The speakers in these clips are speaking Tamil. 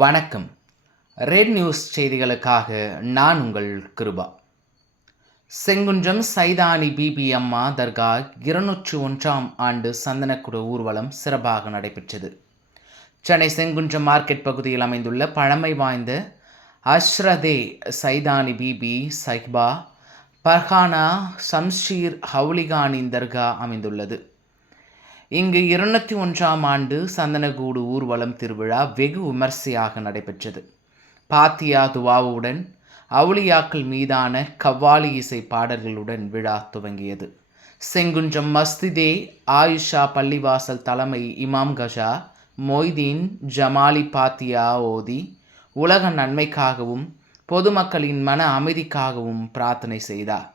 வணக்கம். ரெட் நியூஸ் செய்திகளுக்காக நான் உங்கள் கிருபா. செங்குன்றம் சைதானி பிபி அம்மா தர்கா 201ஆம் ஆண்டு சந்தனக்குட ஊர்வலம் சிறப்பாக நடைபெற்றது. சென்னை செங்குன்றம் மார்க்கெட் பகுதியில் அமைந்துள்ள பழமை வாய்ந்த அஷ்ரதே சைதானி பிபி சைபா பர்ஹானா சம்ஷீர் ஹவுலிகானின் தர்கா அமைந்துள்ளது. இங்கு 201ஆம் ஆண்டு சந்தனக்கூடு ஊர்வலம் திருவிழா வெகு விமர்சையாக நடைபெற்றது. பாத்தியா துவாவுடன் அவுலியாக்கள் மீதான கவ்வாலி இசை பாடல்களுடன் விழா துவங்கியது. செங்குன்றம் மஸ்திதே ஆயிஷா பள்ளிவாசல் தலைமை இமாம் கஷா மொய்தீன் ஜமாலி பாத்தியா ஓதி உலக நன்மைக்காகவும் பொதுமக்களின் மன அமைதிக்காகவும் பிரார்த்தனை செய்தார்.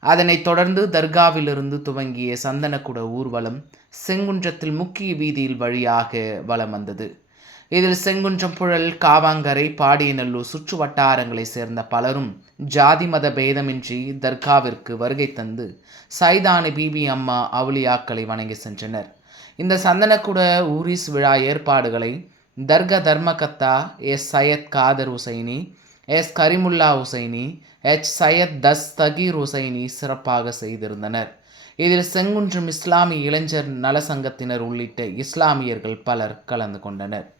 அதனைத் தொடர்ந்து தர்காவிலிருந்து துவங்கிய சந்தனக்குட ஊர்வலம் செங்குன்றத்தில் முக்கிய வீதியில் வழியாக வலம் வந்தது. இதில் செங்குன்றம் புழல், காவாங்கரை, பாடியநல்லூர் சுற்று வட்டாரங்களை சேர்ந்த பலரும் ஜாதி மத பேதமின்றி தர்காவிற்கு வருகை தந்து சைதானி பிபி அம்மா அவுலியாக்களை வணங்கி சென்றனர். இந்த சந்தனக்குட ஊரிஸ் விழா ஏற்பாடுகளை தர்கா தர்மகத்தா S Syed Khader Hussaini, S Karimullah Hussaini, H Syed Dastagir Hussaini சிறப்பாக செய்திருந்தனர். இதில் செங்குன்றம் இஸ்லாமிய இளைஞர் நல சங்கத்தினர் உள்ளிட்ட இஸ்லாமியர்கள் பலர் கலந்து கொண்டனர்.